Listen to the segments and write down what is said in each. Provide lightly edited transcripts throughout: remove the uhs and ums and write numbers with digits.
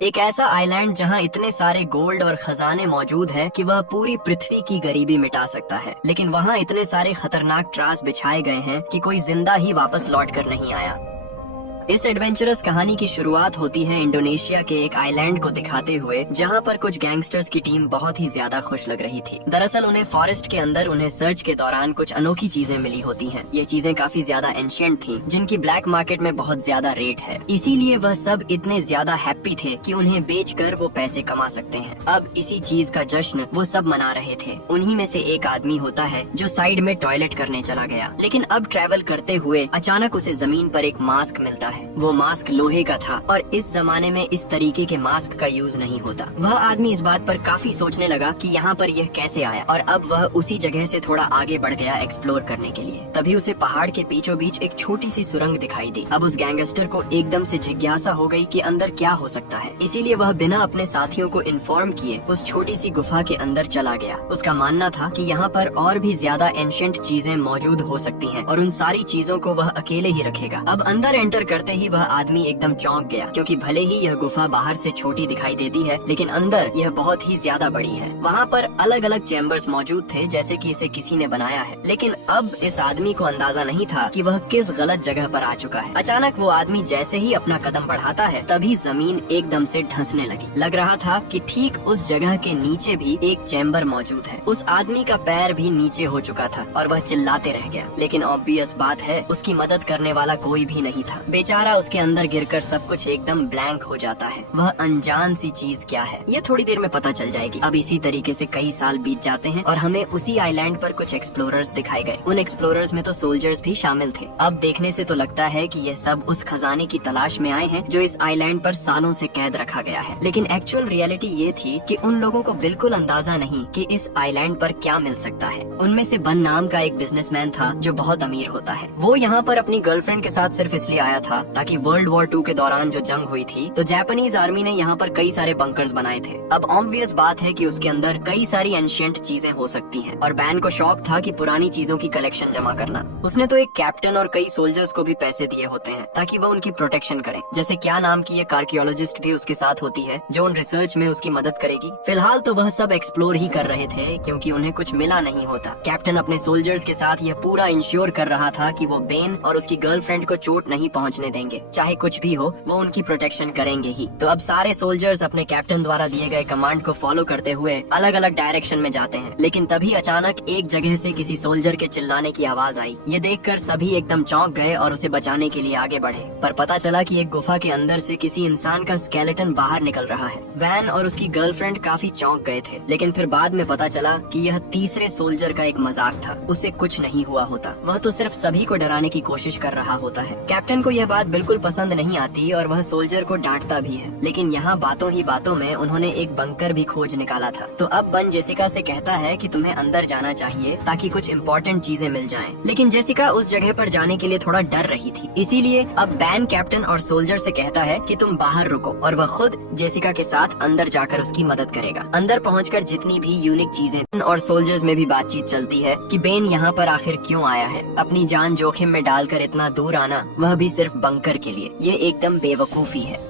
एक ऐसा आइलैंड जहां इतने सारे गोल्ड और खजाने मौजूद है कि वह पूरी पृथ्वी की गरीबी मिटा सकता है, लेकिन वहां इतने सारे खतरनाक ट्रास बिछाए गए हैं कि कोई जिंदा ही वापस लौट कर नहीं आया। इस एडवेंचरस कहानी की शुरुआत होती है इंडोनेशिया के एक आइलैंड को दिखाते हुए, जहां पर कुछ गैंगस्टर्स की टीम बहुत ही ज्यादा खुश लग रही थी। दरअसल उन्हें फॉरेस्ट के अंदर उन्हें सर्च के दौरान कुछ अनोखी चीजें मिली होती हैं। ये चीजें काफी ज्यादा एंशिएंट थी, जिनकी ब्लैक मार्केट में बहुत ज्यादा रेट है। इसीलिए वह सब इतने ज्यादा हैप्पी थे कि उन्हें बेचकर वो पैसे कमा सकते हैं। अब इसी चीज का जश्न वो सब मना रहे थे। उन्हीं में से एक आदमी होता है जो साइड में टॉयलेट करने चला गया, लेकिन अब ट्रैवल करते हुए अचानक उसे जमीन पर एक मास्क मिलता है। वो मास्क लोहे का था और इस जमाने में इस तरीके के मास्क का यूज नहीं होता। वह आदमी इस बात पर काफी सोचने लगा कि यहाँ पर यह कैसे आया, और अब वह उसी जगह से थोड़ा आगे बढ़ गया एक्सप्लोर करने के लिए। तभी उसे पहाड़ के बीचों बीच एक छोटी सी सुरंग दिखाई दी। अब उस गैंगस्टर को एकदम से जिज्ञासा हो गई कि अंदर क्या हो सकता है। इसीलिए वह बिना अपने साथियों को इन्फॉर्म किए उस छोटी सी गुफा के अंदर चला गया। उसका मानना था कि यहाँ पर और भी ज्यादा एंशिएंट चीजें मौजूद हो सकती हैं और उन सारी चीजों को वह अकेले ही रखेगा। अब अंदर एंटर करते ही वह आदमी एकदम चौंक गया, क्योंकि भले ही यह गुफा बाहर से छोटी दिखाई देती है, लेकिन अंदर यह बहुत ही ज्यादा बड़ी है। वहाँ पर अलग अलग चैम्बर्स मौजूद थे, जैसे कि इसे किसी ने बनाया है। लेकिन अब इस आदमी को अंदाजा नहीं था कि वह किस गलत जगह पर आ चुका है। अचानक वो आदमी जैसे ही अपना कदम बढ़ाता है, तभी जमीन एकदम से धंसने लगी। लग रहा था कि ठीक उस जगह के नीचे भी एक चैम्बर मौजूद है। उस आदमी का पैर भी नीचे हो चुका था और वह चिल्लाते रह गया, लेकिन ऑब्वियस बात है उसकी मदद करने वाला कोई भी नहीं था। बेचारा उसके अंदर गिरकर सब कुछ एकदम ब्लैंक हो जाता है। वह अनजान सी चीज क्या है, ये थोड़ी देर में पता चल जाएगी। अब इसी तरीके से कई साल बीत जाते हैं और हमें उसी आइलैंड पर कुछ एक्सप्लोरर्स दिखाए गए। उन एक्सप्लोरर्स में तो सोल्जर्स भी शामिल थे। अब देखने से तो लगता है कि यह सब उस खजाने की तलाश में आए हैं जो इस आइलैंड पर सालों से कैद रखा गया है। लेकिन एक्चुअल रियलिटी ये थी कि उन लोगों को बिल्कुल अंदाजा नहीं कि इस आइलैंड पर क्या मिल सकता है। उनमें से बन नाम का एक बिजनेसमैन था जो बहुत अमीर होता है। वो यहाँ पर अपनी गर्लफ्रेंड के साथ सिर्फ इसलिए आया था ताकि वर्ल्ड वॉर 2 के दौरान जो जंग हुई थी, तो जापानीज आर्मी ने यहाँ पर कई सारे बंकर्स बनाए थे। अब ऑब्वियस बात है कि उसके अंदर कई सारी एंशिएंट चीजें हो सकती हैं, और बैन को शौक था कि पुरानी चीजों की कलेक्शन जमा करना। उसने तो एक कैप्टन और कई सोल्जर्स को भी पैसे दिए होते हैं ताकि वह उनकी प्रोटेक्शन करें। जैसे क्या नाम की एक आर्कियोलॉजिस्ट भी उसके साथ होती है जो उन रिसर्च में उसकी मदद करेगी। फिलहाल तो वह सब एक्सप्लोर ही कर रहे थे, क्योंकि उन्हें कुछ मिला नहीं होता। कैप्टन अपने सोल्जर्स के साथ यह पूरा इंश्योर कर रहा था कि वो बेन और उसकी गर्लफ्रेंड को चोट नहीं पहुँचने देंगे। चाहे कुछ भी हो, वो उनकी प्रोटेक्शन करेंगे ही। तो अब सारे सोल्जर्स अपने कैप्टन द्वारा दिए गए कमांड को फॉलो करते हुए अलग अलग डायरेक्शन में जाते हैं। लेकिन तभी अचानक एक जगह से किसी सोल्जर के चिल्लाने की आवाज आई। ये देखकर सभी एकदम चौंक गए और उसे बचाने के लिए आगे बढ़े। पर पता चला कि एक गुफा के अंदर से किसी इंसान का स्केलेटन बाहर निकल रहा है। वैन और उसकी गर्लफ्रेंड काफी चौंक गए थे, लेकिन फिर बाद में पता चला कि यह तीसरे सोल्जर का एक मजाक था। उसे कुछ नहीं हुआ होता, वह तो सिर्फ सभी को डराने की कोशिश कर रहा होता है। कैप्टन को यह बात बिल्कुल पसंद नहीं आती और वह सोल्जर को डांटता भी है। लेकिन यहाँ बातों ही बातों में उन्होंने एक बंकर भी खोज निकाला था। तो अब बन जेसिका से कहता है कि तुम्हें अंदर जाना चाहिए ताकि कुछ इम्पोर्टेंट चीजें मिल जाएं। लेकिन जेसिका उस जगह पर जाने के लिए थोड़ा डर रही थी। इसीलिए अब बैन कैप्टन और सोल्जर से कहता है कि तुम बाहर रुको, और वह खुद जेसिका के साथ अंदर जाकर उसकी मदद करेगा। अंदर पहुंचकर जितनी भी यूनिक चीजें और सोल्जर्स में भी बातचीत चलती है कि बेन यहाँ पर आखिर क्यों आया है। अपनी जान जोखिम में डालकर इतना दूर आना, वह भी सिर्फ बंकर के लिए, ये एकदम बेवकूफी है।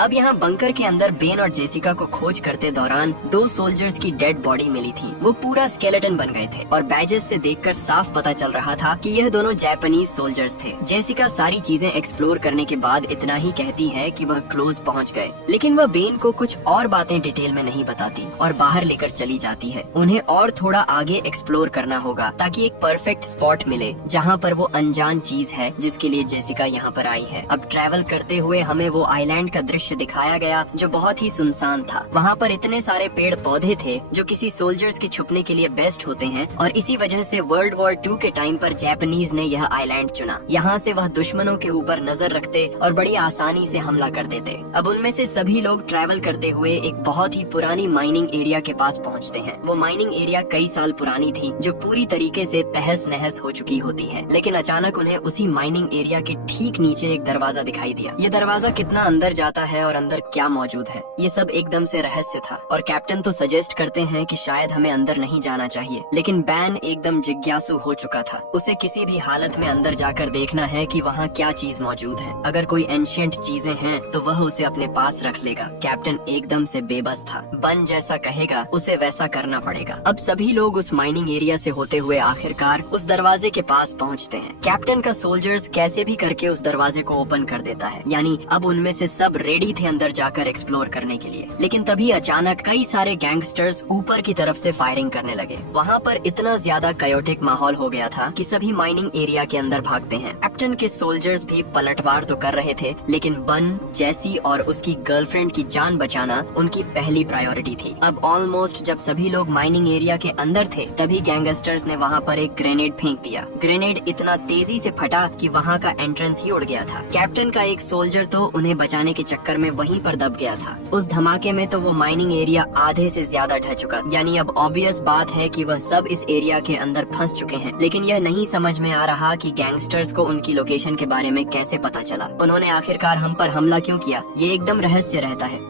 अब यहाँ बंकर के अंदर बेन और जेसिका को खोज करते दौरान 2 सोल्जर्स की डेड बॉडी मिली थी। वो पूरा स्केलेटन बन गए थे और बैजेस से देखकर साफ पता चल रहा था कि यह दोनों जापानीज सोल्जर्स थे। जेसिका सारी चीजें एक्सप्लोर करने के बाद इतना ही कहती है कि वह क्लोज पहुंच गए, लेकिन वह बेन को कुछ और बातें डिटेल में नहीं बताती और बाहर लेकर चली जाती है। उन्हें और थोड़ा आगे एक्सप्लोर करना होगा ताकि एक परफेक्ट स्पॉट मिले जहाँ पर वो अनजान चीज है जिसके लिए जेसिका यहाँ पर आई है। अब ट्रैवल करते हुए हमें वो आइलैंड का दृश्य दिखाया गया जो बहुत ही सुनसान था। वहाँ पर इतने सारे पेड़ पौधे थे जो किसी सोल्जर्स के छुपने के लिए बेस्ट होते हैं, और इसी वजह से वर्ल्ड वॉर 2 के टाइम पर जापानीज ने यह आइलैंड चुना। यहाँ से वह दुश्मनों के ऊपर नजर रखते और बड़ी आसानी से हमला कर देते। अब उनमें से सभी लोग ट्रैवल करते हुए एक बहुत ही पुरानी माइनिंग एरिया के पास पहुँचते हैं। वो माइनिंग एरिया कई साल पुरानी थी, जो पूरी तरीके से तहस नहस हो चुकी होती है। लेकिन अचानक उन्हें उसी माइनिंग एरिया के ठीक नीचे एक दरवाजा दिखाई दिया। ये दरवाजा कितना अंदर जाता है है और अंदर क्या मौजूद है। ये सब एकदम से रहस्य था और कैप्टन तो सजेस्ट करते हैं कि शायद हमें अंदर नहीं जाना चाहिए, लेकिन बैन एकदम जिज्ञासु हो चुका था। उसे किसी भी हालत में अंदर जाकर देखना है कि वहाँ क्या चीज मौजूद है। अगर कोई एंशिएंट चीजें हैं तो वह उसे अपने पास रख लेगा। कैप्टन एकदम से बेबस था। बन जैसा कहेगा उसे वैसा करना पड़ेगा। अब सभी लोग उस माइनिंग एरिया से होते हुए आखिरकार उस दरवाजे के पास पहुँचते हैं। कैप्टन का सोल्जर्स कैसे भी करके उस दरवाजे को ओपन कर देता है, यानी अब उनमें से सब रेडी थे अंदर जाकर एक्सप्लोर करने के लिए। लेकिन तभी अचानक कई सारे गैंगस्टर्स ऊपर की तरफ से फायरिंग करने लगे। वहाँ पर इतना ज्यादा कायोटिक माहौल हो गया था कि सभी माइनिंग एरिया के अंदर भागते हैं। कैप्टन के सोल्जर्स भी पलटवार तो कर रहे थे, लेकिन बन, जैसी और उसकी गर्लफ्रेंड की जान बचाना उनकी पहली प्रायोरिटी थी। अब ऑलमोस्ट जब सभी लोग माइनिंग एरिया के अंदर थे तभी गैंगस्टर्स ने वहाँ पर एक ग्रेनेड फेंक दिया। ग्रेनेड इतना तेजी से फटा कि वहाँ का एंट्रेंस ही उड़ गया था। कैप्टन का एक सोल्जर तो उन्हें बचाने के चक्कर में वहीं पर दब गया था। उस धमाके में तो वो माइनिंग एरिया आधे से ज्यादा ढह चुका, यानी अब ऑब्वियस बात है कि वह सब इस एरिया के अंदर फंस चुके हैं। लेकिन यह नहीं समझ में आ रहा कि गैंगस्टर्स को उनकी लोकेशन के बारे में कैसे पता चला, उन्होंने आखिरकार हम पर हमला क्यों किया। ये एकदम रहस्य रहता है।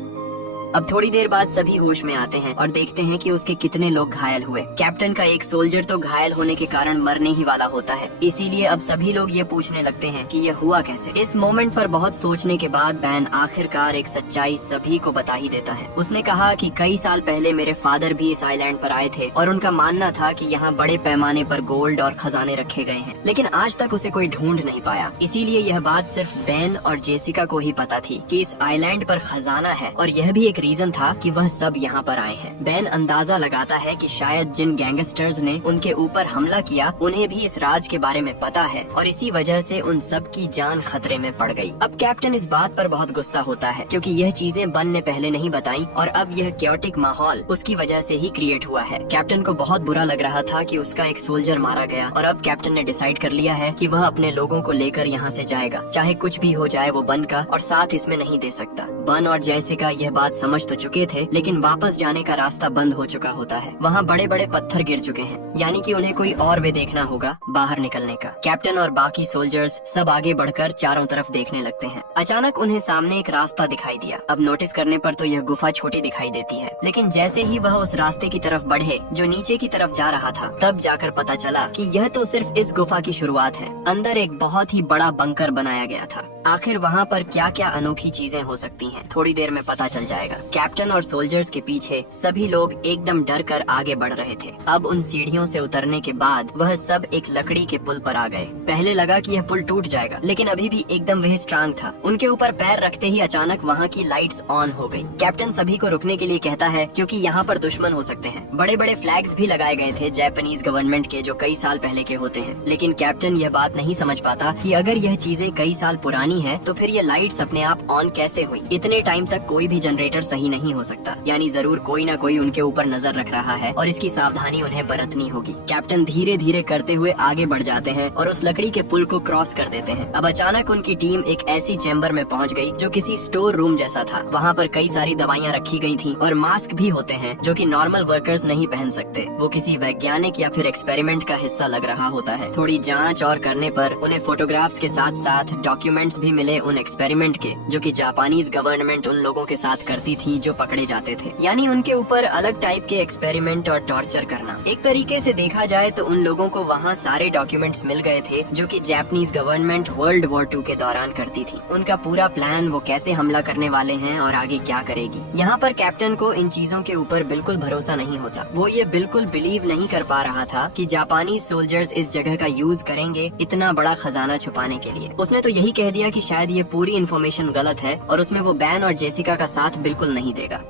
अब थोड़ी देर बाद सभी होश में आते हैं और देखते हैं कि उसके कितने लोग घायल हुए। कैप्टन का एक सोल्जर तो घायल होने के कारण मरने ही वाला होता है। इसीलिए अब सभी लोग ये पूछने लगते हैं कि ये हुआ कैसे। इस मोमेंट पर बहुत सोचने के बाद बैन आखिरकार एक सच्चाई सभी को बता ही देता है। उसने कहा कि कई साल पहले मेरे फादर भी इस आइलैंड पर आए थे और उनका मानना था कि यहाँ बड़े पैमाने पर गोल्ड और खजाने रखे गए हैं, लेकिन आज तक उसे कोई ढूंढ नहीं पाया। इसीलिए यह बात सिर्फ बैन और जेसिका को ही पता थी कि इस आइलैंड पर खजाना है, और यह भी रीजन था कि वह सब यहाँ पर आए हैं। बैन अंदाजा लगाता है कि शायद जिन गैंगस्टर्स ने उनके ऊपर हमला किया उन्हें भी इस राज के बारे में पता है और इसी वजह से उन सब की जान खतरे में पड़ गई। अब कैप्टन इस बात पर बहुत गुस्सा होता है क्योंकि यह चीजें बन ने पहले नहीं बताई और अब यह क्योटिक माहौल उसकी वजह से ही क्रिएट हुआ है। कैप्टन को बहुत बुरा लग रहा था कि उसका एक सोल्जर मारा गया और अब कैप्टन ने डिसाइड कर लिया है कि वह अपने लोगों को लेकर यहाँ से जाएगा, चाहे कुछ भी हो जाए वो बन का और साथ इसमें नहीं दे सकता। बन और जैसिका यह बात समझ तो चुके थे, लेकिन वापस जाने का रास्ता बंद हो चुका होता है। वहाँ बड़े बड़े पत्थर गिर चुके हैं, यानी कि उन्हें कोई और वे देखना होगा बाहर निकलने का। कैप्टन और बाकी सोल्जर्स सब आगे बढ़कर चारों तरफ देखने लगते हैं। अचानक उन्हें सामने एक रास्ता दिखाई दिया। अब नोटिस करने पर तो यह गुफा छोटी दिखाई देती है, लेकिन जैसे ही वह उस रास्ते की तरफ बढ़े जो नीचे की तरफ जा रहा था, तब जाकर पता चला कि यह तो सिर्फ इस गुफा की शुरुआत है। अंदर एक बहुत ही बड़ा बंकर बनाया गया था। आखिर वहाँ पर क्या क्या अनोखी चीजें हो सकती हैं, थोड़ी देर में पता चल जाएगा। कैप्टन और सोल्जर्स के पीछे सभी लोग एकदम डर कर आगे बढ़ रहे थे। अब उन सीढ़ियों से उतरने के बाद वह सब एक लकड़ी के पुल पर आ गए। पहले लगा कि यह पुल टूट जाएगा, लेकिन अभी भी एकदम वह स्ट्रांग था। उनके ऊपर पैर रखते ही अचानक वहाँ की लाइट्स ऑन हो गई। कैप्टन सभी को रुकने के लिए कहता है क्योंकि यहाँ पर दुश्मन हो सकते हैं। बड़े बड़े फ्लैग्स भी लगाए गए थे जापानीज गवर्नमेंट के, जो कई साल पहले के होते हैं। लेकिन कैप्टन यह बात नहीं समझ पाता कि अगर यह चीजें कई साल पुरानी है तो फिर ये लाइट्स अपने आप ऑन कैसे हुई। इतने टाइम तक कोई भी जनरेटर सही नहीं हो सकता, यानी जरूर कोई ना कोई उनके ऊपर नजर रख रहा है और इसकी सावधानी उन्हें बरतनी होगी। कैप्टन धीरे धीरे करते हुए आगे बढ़ जाते हैं और उस लकड़ी के पुल को क्रॉस कर देते हैं। अब अचानक उनकी टीम एक ऐसी चैम्बर में पहुंच गई जो किसी स्टोर रूम जैसा था। वहाँ पर कई सारी दवाइयाँ रखी गई थी और मास्क भी होते हैं जो कि नॉर्मल वर्कर्स नहीं पहन सकते। वो किसी वैज्ञानिक या फिर एक्सपेरिमेंट का हिस्सा लग रहा होता है। थोड़ी जाँच और करने पर उन्हें फोटोग्राफ्स के साथ साथ डॉक्यूमेंट्स भी मिले उन एक्सपेरिमेंट के, जो कि जापानीज गवर्नमेंट उन लोगों के साथ करती थी जो पकड़े जाते थे। यानी उनके ऊपर अलग टाइप के एक्सपेरिमेंट और टॉर्चर करना। एक तरीके से देखा जाए तो उन लोगों को वहाँ सारे डॉक्यूमेंट्स मिल गए थे जो कि जापानीज गवर्नमेंट वर्ल्ड वॉर 2 के दौरान करती थी। उनका पूरा प्लान, वो कैसे हमला करने वाले हैं और आगे क्या करेगी। यहाँ पर कैप्टन को इन चीजों के ऊपर बिल्कुल भरोसा नहीं होता। वो ये बिल्कुल बिलीव नहीं कर पा रहा था कि जापानी सोल्जर्स इस जगह का यूज करेंगे इतना बड़ा खजाना छुपाने के लिए। उसने तो यही कह दिया कि शायद ये पूरी इन्फॉर्मेशन गलत है और उसमें वो बैन और जेसिका का साथ बिल्कुल नहीं देगा।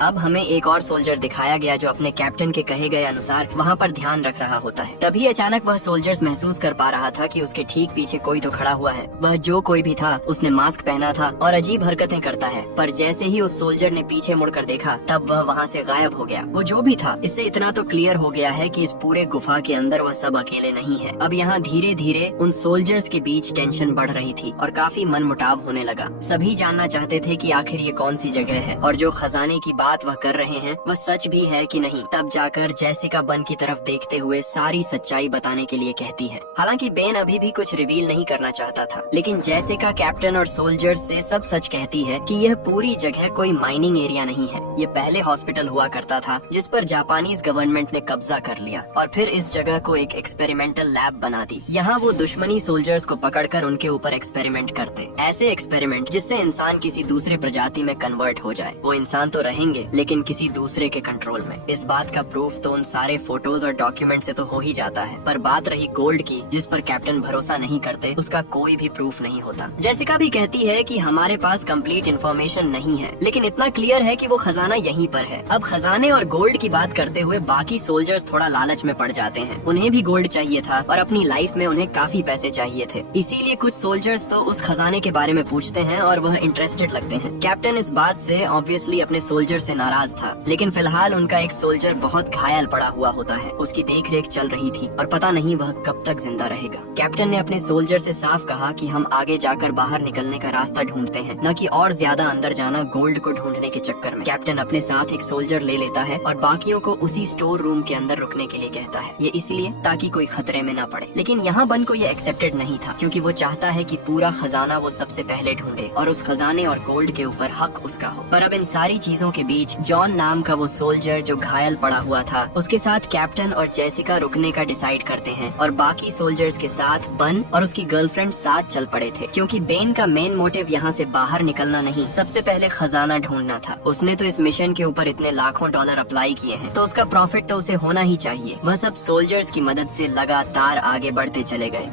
अब हमें एक और सोल्जर दिखाया गया जो अपने कैप्टन के कहे गए अनुसार वहाँ पर ध्यान रख रहा होता है। तभी अचानक वह सोल्जर्स महसूस कर पा रहा था कि उसके ठीक पीछे कोई तो खड़ा हुआ है। वह जो कोई भी था उसने मास्क पहना था और अजीब हरकतें करता है, पर जैसे ही उस सोल्जर ने पीछे मुड़कर देखा तब वह वहाँ से गायब हो गया। वो जो भी था, इससे इतना तो क्लियर हो गया है कि इस पूरे गुफा के अंदर वह सब अकेले नहीं है। अब यहाँ धीरे धीरे उन सोल्जर्स के बीच टेंशन बढ़ रही थी और काफी मनमुटाव होने लगा। सभी जानना चाहते थे कि आखिर ये कौन सी जगह है और जो खजाने की बात बात वह कर रहे हैं वह सच भी है कि नहीं। तब जाकर जेसिका बन की तरफ देखते हुए सारी सच्चाई बताने के लिए कहती है। हालांकि बेन अभी भी कुछ रिवील नहीं करना चाहता था, लेकिन जेसिका कैप्टन और सोल्जर्स से सब सच कहती है कि यह पूरी जगह कोई माइनिंग एरिया नहीं है। ये पहले हॉस्पिटल हुआ करता था जिस पर जापानीज गवर्नमेंट ने कब्जा कर लिया और फिर इस जगह को एक एक्सपेरिमेंटल लैब बना दी। यहाँ वो दुश्मनी सोल्जर्स को पकड़कर उनके ऊपर एक्सपेरिमेंट करते, ऐसे एक्सपेरिमेंट जिससे इंसान किसी दूसरे प्रजाति में कन्वर्ट हो जाए। वो इंसान तो रहेंगे लेकिन किसी दूसरे के कंट्रोल में। इस बात का प्रूफ तो उन सारे फोटोज और डॉक्यूमेंट से तो हो ही जाता है, पर बात रही गोल्ड की जिस पर कैप्टन भरोसा नहीं करते, उसका कोई भी प्रूफ नहीं होता। जेसिका भी कहती है कि हमारे पास कंप्लीट इन्फॉर्मेशन नहीं है, लेकिन इतना क्लियर है कि वो खजाना यहीं पर है। अब खजाने और गोल्ड की बात करते हुए बाकी सोल्जर्स थोड़ा लालच में पड़ जाते हैं। उन्हें भी गोल्ड चाहिए था और अपनी लाइफ में उन्हें काफी पैसे चाहिए थे, इसीलिए कुछ सोल्जर्स तो उस खजाने के बारे में पूछते हैं और वह इंटरेस्टेड लगते हैं। कैप्टन इस बात से ऑब्वियसली अपने सोल्जर से नाराज था, लेकिन फिलहाल उनका एक सोल्जर बहुत घायल पड़ा हुआ होता है। उसकी देखरेख चल रही थी और पता नहीं वह कब तक जिंदा रहेगा। कैप्टन ने अपने सोल्जर से साफ कहा कि हम आगे जाकर बाहर निकलने का रास्ता ढूंढते हैं, न कि और ज्यादा अंदर जाना गोल्ड को ढूंढने के चक्कर में। कैप्टन अपने साथ एक सोल्जर ले लेता है और बाकियों को उसी स्टोर रूम के अंदर रुकने के लिए कहता है। ये इसलिए ताकि कोई खतरे में न पड़े। लेकिन यहाँ बन को ये एक्सेप्टेड नहीं था, क्योंकि वो चाहता है कि पूरा खजाना वो सबसे पहले ढूंढे और उस खजाने और गोल्ड के ऊपर हक उसका हो। पर अब इन सारी चीजों के बीच जॉन नाम का वो सोल्जर जो घायल पड़ा हुआ था, उसके साथ कैप्टन और जेसिका रुकने का डिसाइड करते हैं और बाकी सोल्जर्स के साथ बन और उसकी गर्लफ्रेंड साथ चल पड़े थे, क्योंकि बेन का मेन मोटिव यहाँ से बाहर निकलना नहीं, सबसे पहले खजाना ढूंढना था। उसने तो इस मिशन के ऊपर इतने लाखों डॉलर अप्लाई किए हैं, तो उसका प्रॉफिट तो उसे होना ही चाहिए। वह सब सोल्जर्स की मदद से लगातार आगे बढ़ते चले गए।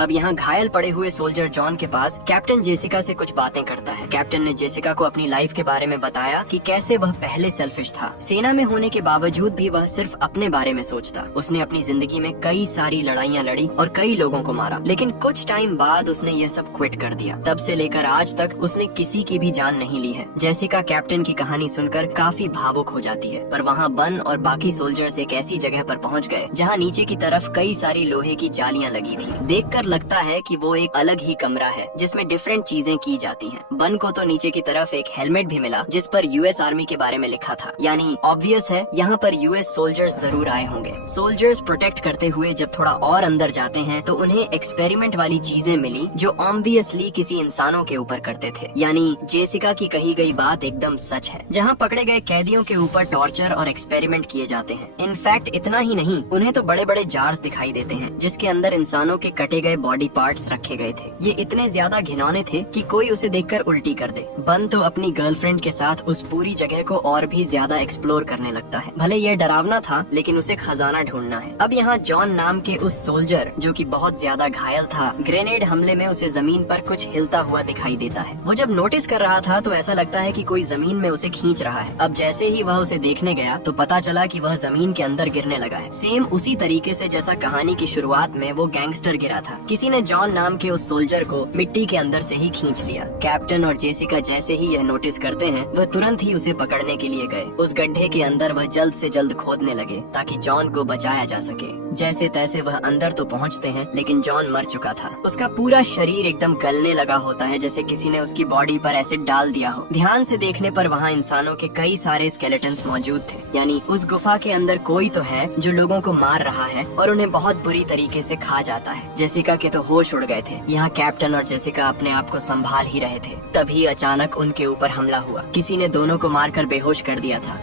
अब यहाँ घायल पड़े हुए सोल्जर जॉन के पास कैप्टन जेसिका से कुछ बातें करता है। कैप्टन ने जेसिका को अपनी लाइफ के बारे में बताया कि कैसे वह पहले सेल्फिश था। सेना में होने के बावजूद भी वह सिर्फ अपने बारे में सोचता। उसने अपनी जिंदगी में कई सारी लड़ाइयाँ लड़ी और कई लोगों को मारा, लेकिन कुछ टाइम बाद उसने ये सब क्विट कर दिया। तब से लेकर आज तक उसने किसी की भी जान नहीं ली है। जेसिका कैप्टन की कहानी सुनकर काफी भावुक हो जाती है, पर वहाँ बन और बाकी सोल्जर्स एक ऐसी जगह पर पहुँच गए जहाँ नीचे की तरफ कई सारी लोहे की जालियाँ लगी थी। देखकर लगता है कि वो एक अलग ही कमरा है जिसमें डिफरेंट चीजें की जाती हैं। बन को तो नीचे की तरफ एक हेलमेट भी मिला जिस पर यूएस आर्मी के बारे में लिखा था, यानी ऑब्वियस है यहाँ पर यूएस सोल्जर्स जरूर आए होंगे। सोल्जर्स प्रोटेक्ट करते हुए जब थोड़ा और अंदर जाते हैं तो उन्हें एक्सपेरिमेंट वाली चीजें मिली जो ऑब्वियसली किसी इंसानों के ऊपर करते थे, यानी जेसिका की कही गई बात एकदम सच है। जहाँ पकड़े गए कैदियों के ऊपर टॉर्चर और एक्सपेरिमेंट किए जाते हैं। इनफैक्ट इतना ही नहीं, उन्हें तो बड़े बड़े जार्स दिखाई देते हैं जिसके अंदर इंसानों के कटे गए बॉडी पार्ट्स रखे गए थे। ये इतने ज्यादा घिनौने थे कि कोई उसे देखकर उल्टी कर दे। बन तो अपनी गर्लफ्रेंड के साथ उस पूरी जगह को और भी ज्यादा एक्सप्लोर करने लगता है। भले यह डरावना था, लेकिन उसे खजाना ढूंढना है। अब यहाँ जॉन नाम के उस सोल्जर जो कि बहुत ज्यादा घायल था, ग्रेनेड हमले में उसे जमीन पर कुछ हिलता हुआ दिखाई देता है। वो जब नोटिस कर रहा था तो ऐसा लगता है कि कोई जमीन में उसे खींच रहा है। अब जैसे ही वह उसे देखने गया तो पता चला कि वह जमीन के अंदर गिरने लगा है, सेम उसी तरीके से जैसा कहानी की शुरुआत में वो गैंगस्टर गिरा था। किसी ने जॉन नाम के उस सोल्जर को मिट्टी के अंदर से ही खींच लिया। कैप्टन और जेसिका जैसे ही यह नोटिस करते हैं, वह तुरंत ही उसे पकड़ने के लिए गए। उस गड्ढे के अंदर वह जल्द से जल्द खोदने लगे ताकि जॉन को बचाया जा सके। जैसे तैसे वह अंदर तो पहुंचते हैं, लेकिन जॉन मर चुका था। उसका पूरा शरीर एकदम गलने लगा होता है, जैसे किसी ने उसकी बॉडी पर एसिड डाल दिया हो। ध्यान से देखने पर वहाँ इंसानों के कई सारे स्केलेटन्स मौजूद थे, यानी उस गुफा के अंदर कोई तो है जो लोगों को मार रहा है और उन्हें बहुत बुरी तरीके से खा जाता है। जेसिका के तो होश उड़ गए थे। यहाँ कैप्टन और जेसिका अपने आप को संभाल ही रहे थे, तभी अचानक उनके ऊपर हमला हुआ। किसी ने दोनों को मारकर बेहोश कर दिया था।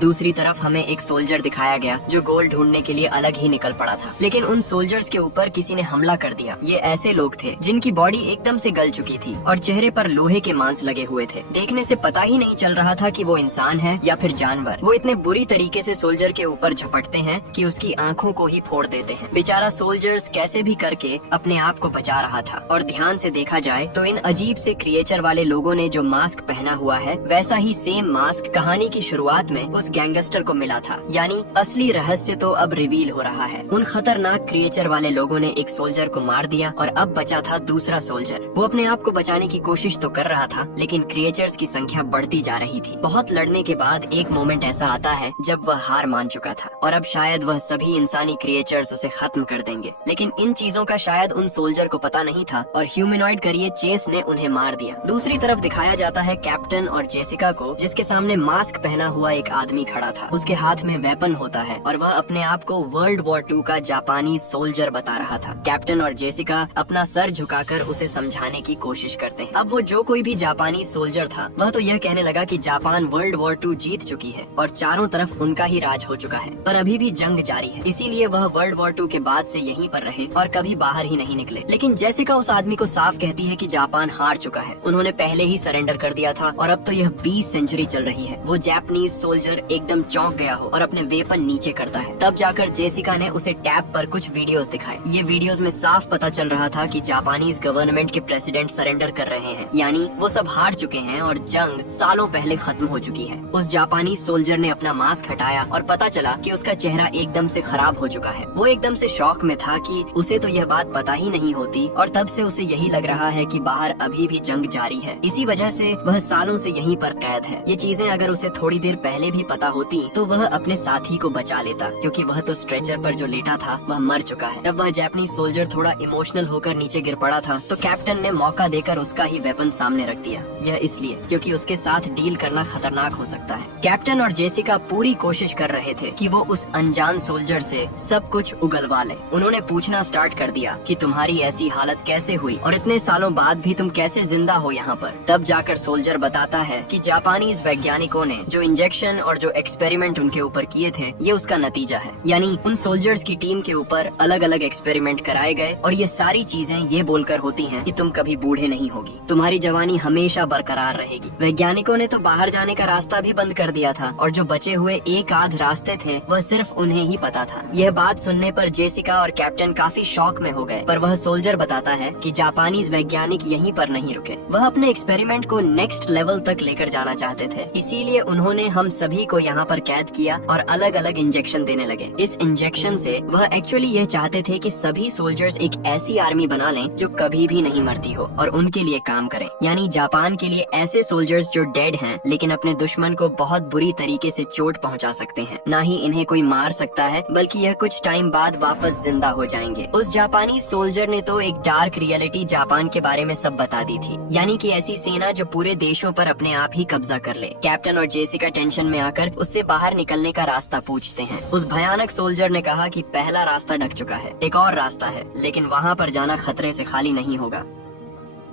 दूसरी तरफ हमें एक सोल्जर दिखाया गया जो गोल्ड ढूंढने के लिए अलग ही निकल पड़ा था, लेकिन उन सोल्जर्स के ऊपर किसी ने हमला कर दिया। ये ऐसे लोग थे जिनकी बॉडी एकदम से गल चुकी थी और चेहरे पर लोहे के मांस लगे हुए थे। देखने से पता ही नहीं चल रहा था कि वो इंसान है या फिर जानवर। वो इतने बुरी तरीके से सोल्जर के ऊपर झपटते हैं कि उसकी आंखों को ही फोड़ देते हैं। बेचारा सोल्जर्स कैसे भी करके अपने आप को बचा रहा था। और ध्यान से देखा जाए तो इन अजीब से क्रिएचर वाले लोगों ने जो मास्क पहना हुआ है, वैसा ही सेम मास्क कहानी की शुरुआत में उस उस गैंगस्टर को मिला था। यानी असली रहस्य तो अब रिवील हो रहा है। उन खतरनाक क्रिएचर वाले लोगों ने एक सोल्जर को मार दिया और अब बचा था दूसरा सोल्जर। वो अपने आप को बचाने की कोशिश तो कर रहा था, लेकिन क्रिएचर्स की संख्या बढ़ती जा रही थी। बहुत लड़ने के बाद एक मोमेंट ऐसा आता है जब वह हार मान चुका था और अब शायद वह सभी इंसानी क्रिएचर्स उसे खत्म कर देंगे। लेकिन इन चीजों का शायद उन सोल्जर को पता नहीं था और ह्यूमनॉइड करिए चेस ने उन्हें मार दिया। दूसरी तरफ दिखाया जाता है कैप्टन और जेसिका को, जिसके सामने मास्क पहना हुआ एक आदमी खड़ा था। उसके हाथ में वेपन होता है और वह अपने आप को वर्ल्ड वॉर 2 का जापानी सोल्जर बता रहा था। कैप्टन और जेसिका अपना सर झुकाकर उसे समझाने की कोशिश करते हैं। अब वो जो कोई भी जापानी सोल्जर था वह तो यह कहने लगा कि जापान वर्ल्ड वॉर 2 जीत चुकी है और चारों तरफ उनका ही राज हो चुका है, पर अभी भी जंग जारी है, इसीलिए वह वर्ल्ड वॉर 2 के बाद से यहीं पर रहे और कभी बाहर ही नहीं निकले। लेकिन जेसिका उस आदमी को साफ कहती है कि जापान हार चुका है, उन्होंने पहले ही सरेंडर कर दिया था और अब तो यह 20 सेंचुरी चल रही है। वो जापानीज सोल्जर एकदम चौंक गया हो और अपने वेपन नीचे करता है। तब जाकर जेसिका ने उसे टैब पर कुछ वीडियोस दिखाए। ये वीडियोस में साफ पता चल रहा था कि जापानीज गवर्नमेंट के प्रेसिडेंट सरेंडर कर रहे हैं, यानी वो सब हार चुके हैं और जंग सालों पहले खत्म हो चुकी है। उस जापानी सोल्जर ने अपना मास्क हटाया और पता चला कि उसका चेहरा एकदम से खराब हो चुका है। वो एकदम से शॉक में था कि उसे तो यह बात पता ही नहीं होती और तब से उसे यही लग रहा है कि बाहर अभी भी जंग जारी है। इसी वजह से वह सालों से यहीं पर कैद है। ये चीजें अगर उसे थोड़ी देर पहले भी पता होती तो वह अपने साथी को बचा लेता, क्योंकि वह तो स्ट्रेचर पर जो लेटा था वह मर चुका है। जब वह जापानी सोल्जर थोड़ा इमोशनल होकर नीचे गिर पड़ा था तो कैप्टन ने मौका देकर उसका ही वेपन सामने रख दिया। यह इसलिए क्योंकि उसके साथ डील करना खतरनाक हो सकता है। कैप्टन और जेसिका पूरी कोशिश कर रहे थे कि वो उस अनजान सोल्जर से सब कुछ उगलवा लें। उन्होंने पूछना स्टार्ट कर दिया कि तुम्हारी ऐसी हालत कैसे हुई और इतने सालों बाद भी तुम कैसे जिंदा हो यहाँ पर। तब जाकर सोल्जर बताता है कि जापानीज वैज्ञानिकों ने जो इंजेक्शन और जो एक्सपेरिमेंट उनके ऊपर किए थे ये उसका नतीजा है। यानी उन सोल्जर्स की टीम के ऊपर अलग अलग एक्सपेरिमेंट कराए गए और ये सारी चीजें ये बोलकर होती हैं कि तुम कभी बूढ़े नहीं होगी, तुम्हारी जवानी हमेशा बरकरार रहेगी। वैज्ञानिकों ने तो बाहर जाने का रास्ता भी बंद कर दिया था और जो बचे हुए एक आध रास्ते थे वह सिर्फ उन्हें ही पता था। यह बात सुनने पर जेसिका और कैप्टन काफी शॉक में हो गए, पर वह सोल्जर बताता है कि जापानीज वैज्ञानिक यहीं पर नहीं रुके, वह अपने एक्सपेरिमेंट को नेक्स्ट लेवल तक लेकर जाना चाहते थे। इसीलिए उन्होंने हम सभी को यहाँ पर कैद किया और अलग अलग इंजेक्शन देने लगे। इस इंजेक्शन से वह एक्चुअली यह चाहते थे कि सभी सोल्जर्स एक ऐसी आर्मी बना लें जो कभी भी नहीं मरती हो और उनके लिए काम करें। यानी जापान के लिए ऐसे सोल्जर्स जो डेड हैं लेकिन अपने दुश्मन को बहुत बुरी तरीके से चोट पहुंचा सकते हैं। ना ही इन्हें कोई मार सकता है बल्कि यह कुछ टाइम बाद वापस जिंदा हो जाएंगे। उस जापानी सोल्जर ने तो एक डार्क रियलिटी जापान के बारे में सब बता दी थी, यानी कि ऐसी सेना जो पूरे देशों पर अपने आप ही कब्जा कर ले। कैप्टन और जेसिका टेंशन में आकर उससे बाहर निकलने का रास्ता पूछते हैं। उस भयानक सोल्जर ने कहा कि पहला रास्ता ढक चुका है, एक और रास्ता है, लेकिन वहाँ पर जाना खतरे से खाली नहीं होगा।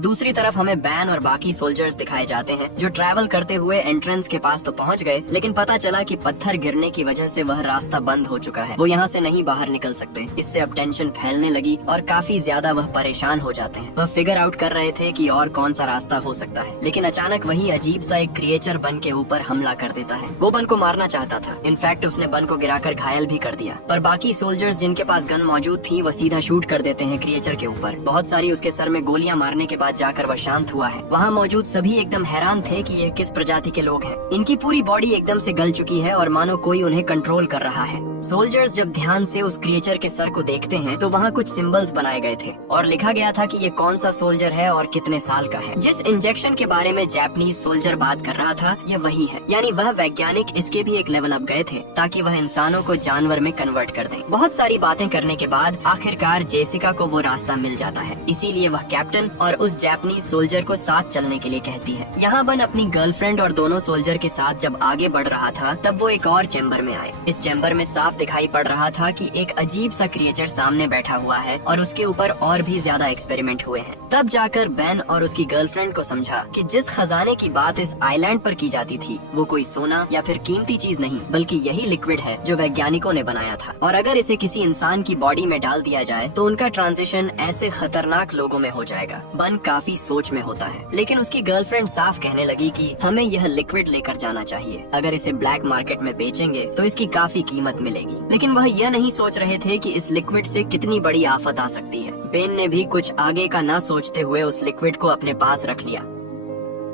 दूसरी तरफ हमें बैन और बाकी सोल्जर्स दिखाए जाते हैं जो ट्रैवल करते हुए एंट्रेंस के पास तो पहुंच गए, लेकिन पता चला कि पत्थर गिरने की वजह से वह रास्ता बंद हो चुका है। वो यहाँ से नहीं बाहर निकल सकते। इससे अब टेंशन फैलने लगी और काफी ज्यादा वह परेशान हो जाते हैं। वह फिगर आउट कर रहे थे कि और कौन सा रास्ता हो सकता है, लेकिन अचानक वही अजीब सा एक क्रिएचर बन के ऊपर हमला कर देता है। वो बन को मारना चाहता था, इनफैक्ट उसने बन को गिराकर घायल भी कर दिया, पर बाकी सोल्जर्स जिनके पास गन मौजूद थी वह सीधा शूट कर देते हैं क्रिएचर के ऊपर। बहुत सारी उसके सर में गोलियां मारने के बाद जाकर वह शांत हुआ है। वहाँ मौजूद सभी एकदम हैरान थे कि ये किस प्रजाति के लोग हैं। इनकी पूरी बॉडी एकदम से गल चुकी है और मानो कोई उन्हें कंट्रोल कर रहा है। सोल्जर्स जब ध्यान से उस क्रिएचर के सर को देखते हैं तो वहाँ कुछ सिंबल्स बनाए गए थे और लिखा गया था कि ये कौन सा सोल्जर है और कितने साल का है। जिस इंजेक्शन के बारे में जापानीज सोल्जर बात कर रहा था यह वही है, यानी वह वैज्ञानिक इसके भी एक लेवल अप गए थे ताकि वह इंसानों को जानवर में कन्वर्ट कर दें। बहुत सारी बातें करने के बाद आखिरकार जेसिका को वो रास्ता मिल जाता है, इसीलिए वह कैप्टन और उस जापानीज सोल्जर को साथ चलने के लिए कहती है। यहाँ बन अपनी गर्लफ्रेंड और दोनों सोल्जर के साथ जब आगे बढ़ रहा था तब वो एक और चैम्बर में आए। इस चैम्बर में साफ दिखाई पड़ रहा था कि एक अजीब सा क्रिएचर सामने बैठा हुआ है और उसके ऊपर और भी ज्यादा एक्सपेरिमेंट हुए हैं। तब जाकर बेन और उसकी गर्लफ्रेंड को समझा कि जिस खजाने की बात इस आइलैंड पर की जाती थी वो कोई सोना या फिर कीमती चीज नहीं बल्कि यही लिक्विड है जो वैज्ञानिकों ने बनाया था, और अगर इसे किसी इंसान की बॉडी में डाल दिया जाए तो उनका ट्रांजिशन ऐसे खतरनाक लोगों में हो जाएगा। बन काफी सोच में होता है, लेकिन उसकी गर्लफ्रेंड साफ कहने लगी कि हमें यह लिक्विड लेकर जाना चाहिए, अगर इसे ब्लैक मार्केट में बेचेंगे तो इसकी काफी कीमत मिलेगी। लेकिन वह यह नहीं सोच रहे थे कि इस लिक्विड से कितनी बड़ी आफत आ सकती है। बेन ने भी कुछ आगे का न सोचते हुए उस लिक्विड को अपने पास रख लिया।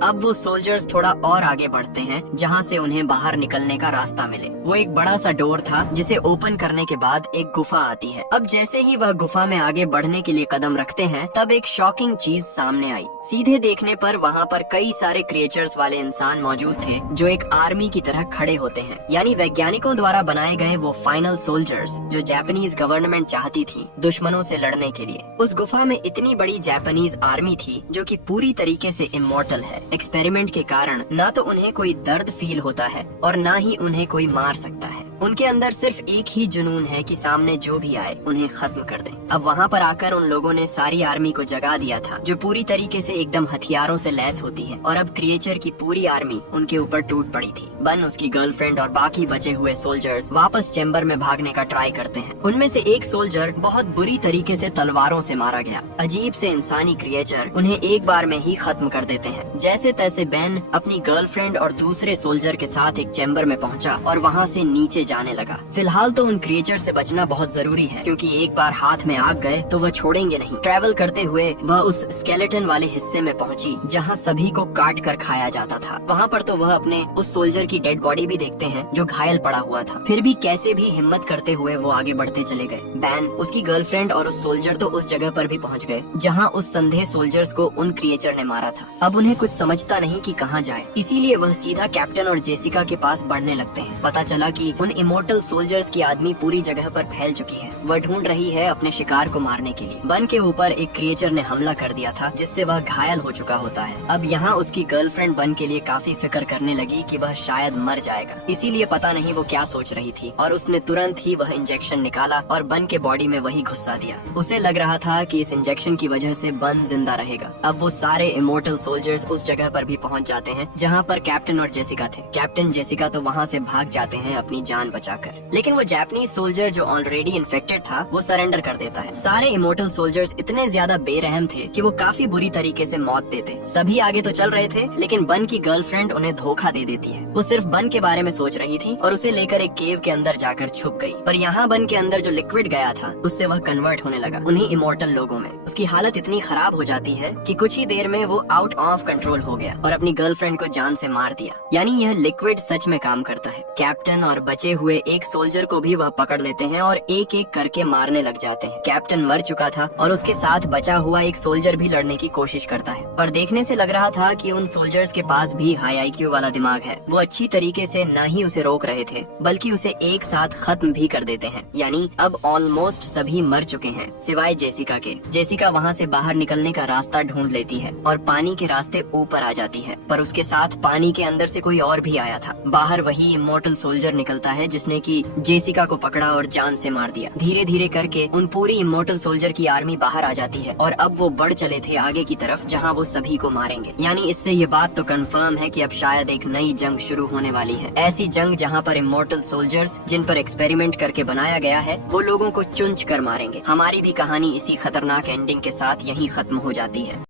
अब वो सोल्जर्स थोड़ा और आगे बढ़ते हैं जहाँ से उन्हें बाहर निकलने का रास्ता मिले। वो एक बड़ा सा डोर था जिसे ओपन करने के बाद एक गुफा आती है। अब जैसे ही वह गुफा में आगे बढ़ने के लिए कदम रखते हैं तब एक शॉकिंग चीज सामने आई। सीधे देखने पर वहाँ पर कई सारे क्रिएचर्स वाले इंसान मौजूद थे जो एक आर्मी की तरह खड़े होते हैं, यानी वैज्ञानिकों द्वारा बनाए गए वो फाइनल सोल्जर्स जो जापानीज गवर्नमेंट चाहती थी दुश्मनों से लड़ने के लिए। उस गुफा में इतनी बड़ी जापानीज आर्मी थी जो कि पूरी तरीके से इमॉर्टल है। एक्सपेरिमेंट के कारण ना तो उन्हें कोई दर्द फील होता है और ना ही उन्हें कोई मार सकता है। उनके अंदर सिर्फ एक ही जुनून है कि सामने जो भी आए उन्हें खत्म कर दें। अब वहाँ पर आकर उन लोगों ने सारी आर्मी को जगा दिया था जो पूरी तरीके से एकदम हथियारों से लैस होती है, और अब क्रिएचर की पूरी आर्मी उनके ऊपर टूट पड़ी थी। बन, उसकी गर्लफ्रेंड और बाकी बचे हुए सोल्जर्स वापस चैम्बर में भागने का ट्राई करते हैं। उनमें से एक सोल्जर बहुत बुरी तरीके से तलवारों से मारा गया। अजीब से इंसानी क्रिएचर उन्हें एक बार में ही खत्म कर देते हैं। जैसे तैसे बेन अपनी गर्लफ्रेंड और दूसरे सोल्जर के साथ एक चैम्बर में पहुंचा और वहां से नीचे जाने लगा। फिलहाल तो उन क्रिएचर से बचना बहुत जरूरी है क्योंकि एक बार हाथ में आग गए तो वह छोड़ेंगे नहीं। ट्रैवल करते हुए वह उस स्केलेटन वाले हिस्से में पहुंची जहां सभी को काट कर खाया जाता था। वहां पर तो वह अपने उस सोल्जर की डेड बॉडी भी देखते हैं जो घायल पड़ा हुआ था। फिर भी कैसे भी हिम्मत करते हुए वो आगे बढ़ते चले गए। बैन, उसकी गर्लफ्रेंड और उस सोल्जर तो उस जगह पर भी पहुंच गए जहां उस संदेह सोल्जर्स को उन क्रिएचर ने मारा था। अब उन्हें कुछ समझता नहीं कि कहां जाए, इसीलिए वह सीधा कैप्टन और जेसिका के पास बढ़ने लगते हैं। पता चला कि उन इमोर्टल सोल्जर्स की आदमी पूरी जगह पर फैल चुकी है। वह ढूंढ रही है अपने शिकार को मारने के लिए। बन के ऊपर एक क्रिएचर ने हमला कर दिया था जिससे वह घायल हो चुका होता है। अब यहाँ उसकी गर्लफ्रेंड बन के लिए काफी फिक्र करने लगी कि वह शायद मर जाएगा, इसीलिए पता नहीं वो क्या सोच रही थी और उसने तुरंत ही वह इंजेक्शन निकाला और बन के बॉडी में वही घुसा दिया। उसे लग रहा था कि इस इंजेक्शन की वजह से बन जिंदा रहेगा। अब वो सारे इमोर्टल सोल्जर्स उस जगह पर भी पहुंच जाते हैं जहाँ पर कैप्टन और जेसिका थे। कैप्टन जेसिका तो वहाँ से भाग जाते हैं अपनी जान बचाकर, लेकिन वो जापानीज सोल्जर जो ऑलरेडी इन्फेक्टेड था वो सरेंडर कर देता है। सारे इमोर्टल सोल्जर्स इतने ज्यादा बेरहम थे कि वो काफी बुरी तरीके से मौत देते। सभी आगे तो चल रहे थे लेकिन बन की गर्लफ्रेंड उन्हें धोखा दे देती है। वो सिर्फ बन के बारे में सोच रही थी और उसे लेकर एक केव के अंदर जाकर छुप गई। पर यहाँ बन के अंदर जो लिक्विड गया था उससे वह कन्वर्ट होने लगा उन्हीं इमोर्टल लोगों में। उसकी हालत इतनी खराब हो जाती है कि कुछ ही देर में वो आउट ऑफ कंट्रोल हो गया और अपनी गर्लफ्रेंड को जान से मार दिया। यानी यह लिक्विड सच में काम करता है। कैप्टन और बचे हुए एक सोल्जर को भी वह पकड़ लेते हैं और एक एक करके मारने लग जाते हैं। कैप्टन मर चुका था और उसके साथ बचा हुआ एक सोल्जर भी लड़ने की कोशिश करता है, पर देखने से लग रहा था कि उन सोल्जर्स के पास भी हाई IQ वाला दिमाग है। वो अच्छी तरीके से न ही उसे रोक रहे थे बल्कि उसे एक साथ खत्म भी कर देते हैं। यानी अब ऑलमोस्ट सभी मर चुके हैं सिवाय जेसिका के। जेसिका वहाँ से बाहर निकलने का रास्ता ढूंढ लेती है और पानी के रास्ते ऊपर आ जाती है, पर उसके साथ पानी के अंदर से कोई और भी आया था। बाहर वही इमोर्टल सोल्जर निकलता है जिसने की जेसिका को पकड़ा और जान से मार दिया। धीरे धीरे करके उन पूरी इमोर्टल सोल्जर की आर्मी बाहर आ जाती है और अब वो बढ़ चले थे आगे की तरफ जहां वो सभी को मारेंगे। यानी इससे ये बात तो कंफर्म है कि अब शायद एक नई जंग शुरू होने वाली है। ऐसी जंग जहां पर इमोर्टल सोल्जर्स जिन पर एक्सपेरिमेंट करके बनाया गया है वो लोगों को चुंच कर मारेंगे। हमारी भी कहानी इसी खतरनाक एंडिंग के साथ यहीं खत्म हो जाती है।